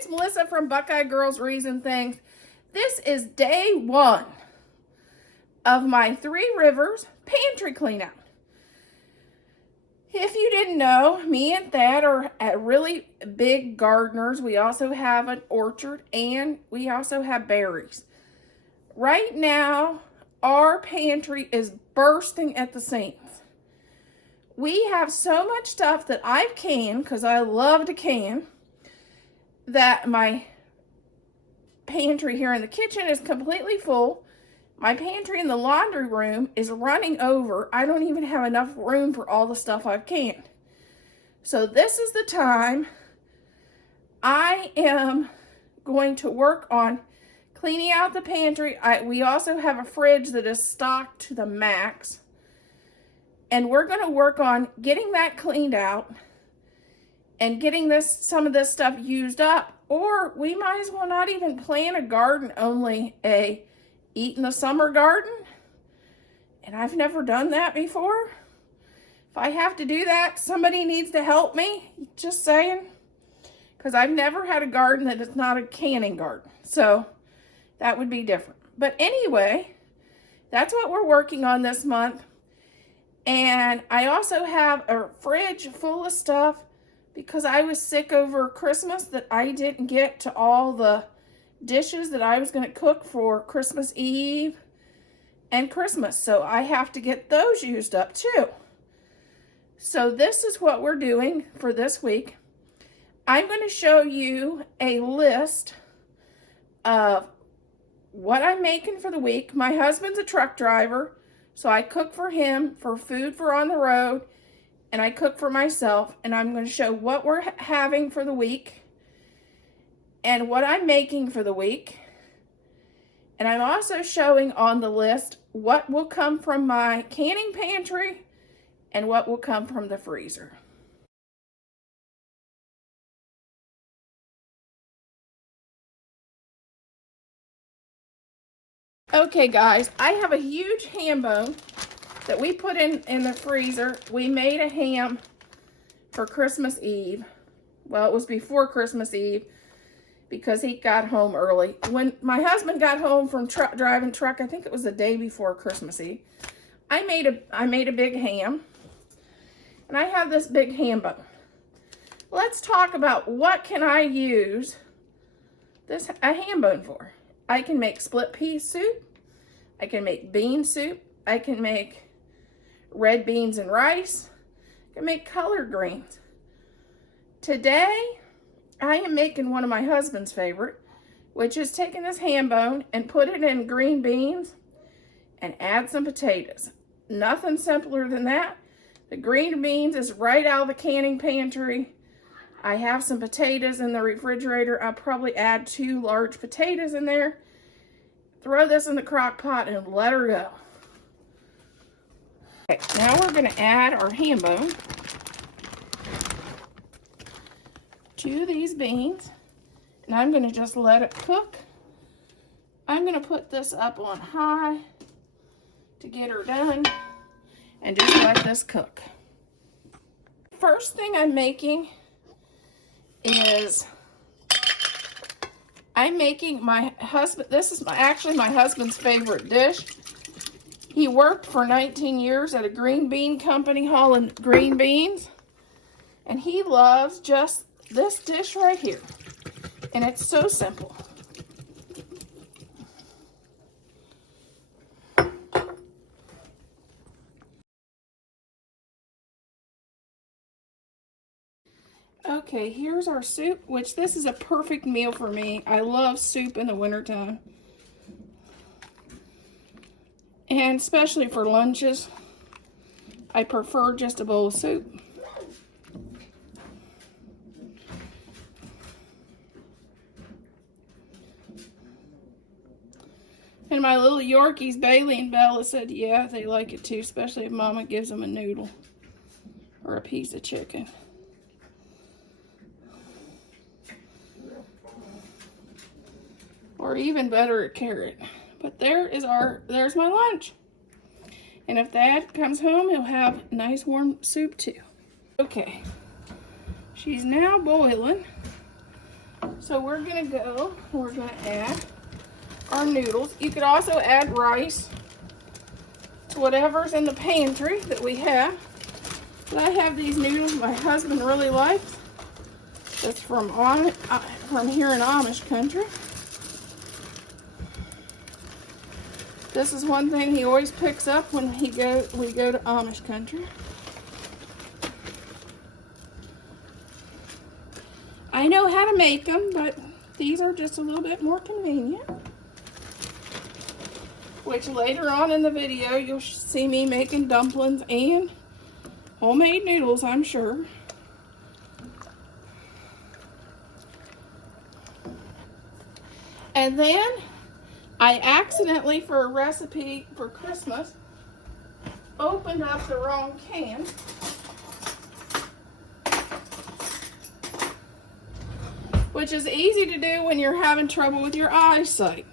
it's Melissa from Buckeye Girls Reason Things. This is day 1 of my Three Rivers pantry cleanout. If you didn't know, me and Thad are really big gardeners. We also have an orchard and we also have berries. Right now, our pantry is bursting at the seams. We have so much stuff that I've canned, because I love to can, that my pantry here in the kitchen is completely full. My pantry in the laundry room is running over. I don't even have enough room for all the stuff I've canned. So this is the time I am going to work on cleaning out the pantry. We also have a fridge that is stocked to the max. And we're going to work on getting that cleaned out and getting some of this stuff used up. Or we might as well not even plant a garden, only a eat in the summer garden. And I've never done that before. If I have to do that, somebody needs to help me. Just saying. Because I've never had a garden that is not a canning garden. So that would be different. But anyway, that's what we're working on this month. And I also have a fridge full of stuff because I was sick over Christmas that I didn't get to all the dishes that I was going to cook for Christmas Eve and Christmas. So I have to get those used up too. So this is what we're doing for this week. I'm going to show you a list of what I'm making for the week. My husband's a truck driver, so I cook for him for food for on the road, and I cook for myself, and I'm going to show what we're having for the week and what I'm making for the week. And I'm also showing on the list what will come from my canning pantry and what will come from the freezer. Okay guys, I have a huge ham bone that we put in the freezer. We made a ham for Christmas Eve. Well, it was before Christmas Eve because he got home early. When my husband got home from driving truck, I think it was the day before Christmas Eve, I made a big ham, and I have this big ham bone. Let's talk about what can I use a ham bone for. I can make split pea soup. I can make bean soup. I can make red beans and rice. I can make collard greens. Today, I am making one of my husband's favorite, which is taking this ham bone and put it in green beans and add some potatoes. Nothing simpler than that. The green beans is right out of the canning pantry. I have some potatoes in the refrigerator. I'll probably add 2 large potatoes in there. Throw this in the crock pot and let her go. Okay, now we're going to add our ham bone to these beans. And I'm going to just let it cook. I'm going to put this up on high to get her done and just let this cook. First thing I'm making is I'm making my husband, this is actually my husband's favorite dish. He worked for 19 years at a green bean company hauling green beans, and he loves just this dish right here. And it's so simple. Okay, here's our soup, which this is a perfect meal for me. I love soup in the wintertime. And especially for lunches, I prefer just a bowl of soup. And my little Yorkies, Bailey and Bella, said yeah, they like it too, especially if Mama gives them a noodle or a piece of chicken. Or even better, a carrot. But there's my lunch. And if Dad comes home, he'll have nice warm soup too. Okay, she's now boiling. So we're gonna add our noodles. You could also add rice to whatever's in the pantry that we have. But I have these noodles my husband really likes. That's from here in Amish country. This is one thing he always picks up when we go to Amish country. I know how to make them, but these are just a little bit more convenient. Which later on in the video, you'll see me making dumplings and homemade noodles, I'm sure. And then I accidentally, for a recipe for Christmas, opened up the wrong can. Which is easy to do when you're having trouble with your eyesight.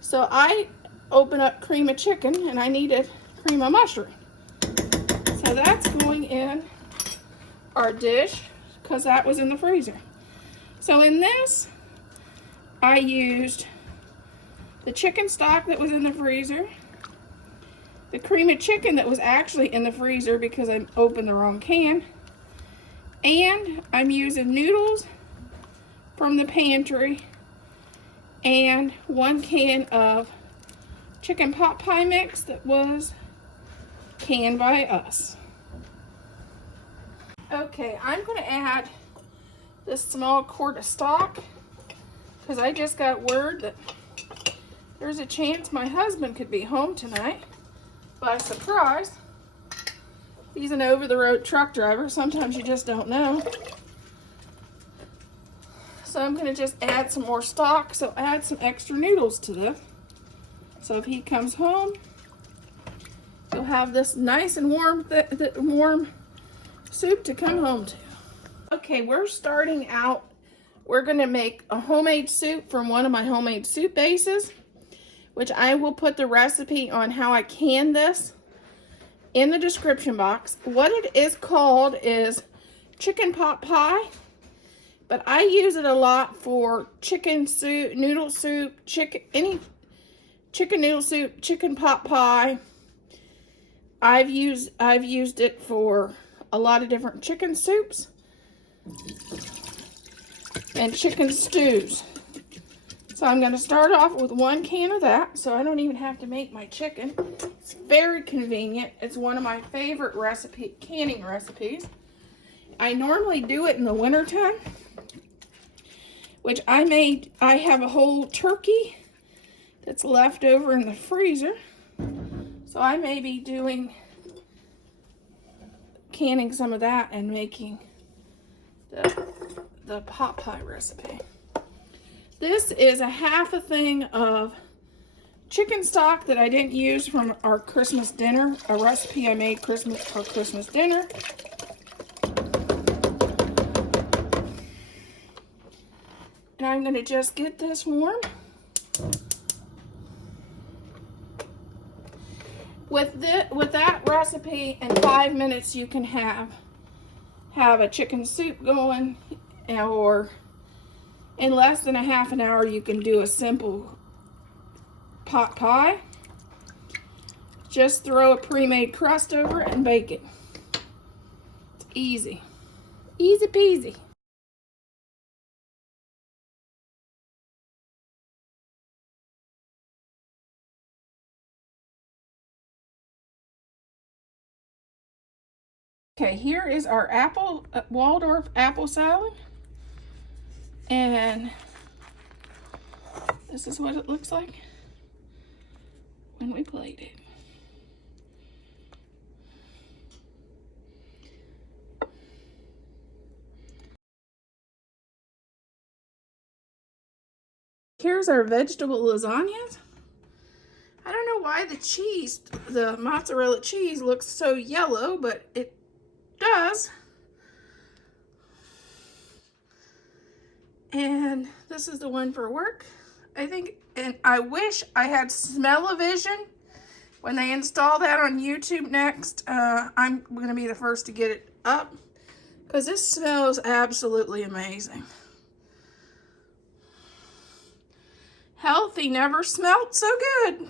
So I opened up cream of chicken and I needed cream of mushroom. So that's going in our dish because that was in the freezer. So in this, I used the chicken stock that was in the freezer, the cream of chicken that was actually in the freezer because I opened the wrong can, and I'm using noodles from the pantry and 1 can of chicken pot pie mix that was canned by us. Okay, I'm going to add this small quart of stock because I just got word that there's a chance my husband could be home tonight by surprise. He's an over-the-road truck driver. Sometimes you just don't know. So I'm going to just add some more stock. So add some extra noodles to this. So if he comes home, you'll have this nice and warm soup to come home to. Okay, we're starting out. We're going to make a homemade soup from one of my homemade soup bases, which I will put the recipe on how I can this in the description box. What it is called is chicken pot pie, but I use it a lot for chicken soup, noodle soup, any chicken noodle soup, chicken pot pie. I've used it for a lot of different chicken soups and chicken stews. So I'm going to start off with 1 can of that, so I don't even have to make my chicken. It's very convenient. It's one of my favorite canning recipes. I normally do it in the wintertime, which I have a whole turkey that's left over in the freezer. So I may be canning some of that and making the pot pie recipe. This is a half a thing of chicken stock that I didn't use from our Christmas dinner, a recipe I made for Christmas dinner. And I'm going to just get this warm. With that recipe, in 5 minutes you can have a chicken soup going, or in less than a half an hour you can do a simple pot pie. Just throw a pre-made crust over it and bake it. It's easy. Easy peasy. Okay, here is our Waldorf apple salad. And this is what it looks like when we plate it. Here's our vegetable lasagnas. I don't know why the mozzarella cheese looks so yellow, but it does. And this is the one for work, I think. And I wish I had smell-o-vision when they install that on YouTube next. I'm going to be the first to get it up because this smells absolutely amazing. Healthy never smelled so good.